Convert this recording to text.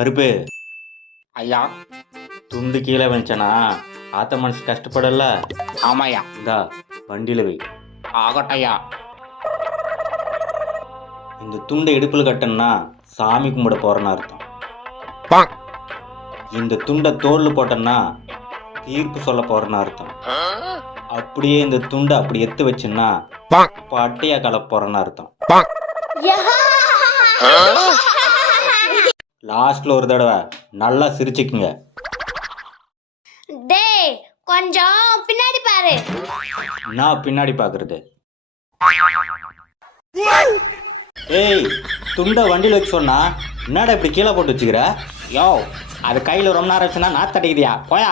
கருப்பு ஐயா. துண்டு கீழே வந்துச்சனா ஆத்த மனசு கஷ்டப்படல. ஆமாய்யா. இந்தா வண்டியில் வை. ஆகட்டையா. இந்த துண்டை இடுப்பில் கட்டணும்னா சாமி கும்பிட போறேன்னு அர்த்தம். இந்த துண்டை தோல்ல போட்டோம்னா தீர்ப்பு சொல்ல போறேன்னு அர்த்தம். அப்படியே இந்த துண்டை அப்படி எடுத்து வச்சுன்னா பட்டையா கலப்ப போறேன்னு அர்த்தம். லாஸ்ட்ல ஒரு தடவை நல்லா சிரிச்சுக்குங்க. டேய் கொஞ்சம் பின்னாடி பாரு. நான் பின்னாடி பாக்குறது. ஏய், துண்டை வண்டியில் வச்சு சொன்னா என்னடா இப்படி கீழே போட்டு வச்சுக்கிற? யோ, அது கையில் ரொம்ப நேரம் வச்சுன்னா நாத்தடிக்குதியா போயா.